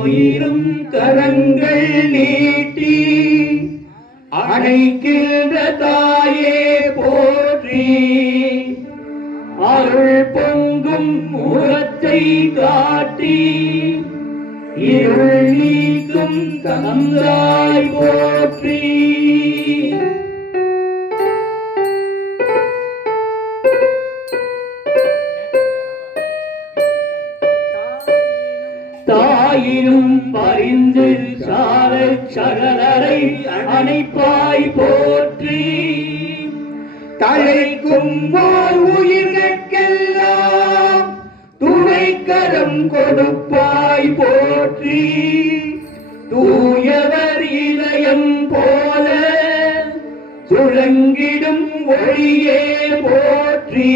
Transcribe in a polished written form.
ஆயிரம் கரங்கள் நீட்டி அணைக்கின்ற தாயே போற்றி, அருள் பொங்கும் முகத்தை காட்டி இருள் நீக்கும் தந்தாய் போற்றி. தாயினும் பரிந்து சார சகலரை அணைப்பாய் போற்றி, தலைக்கும் உயிர்கெல்லாம் துணைக்கரம் கொடுப்பாய் போற்றி, தூயவர் இதயம் போல சுழங்கிடும் ஒளியே போற்றி.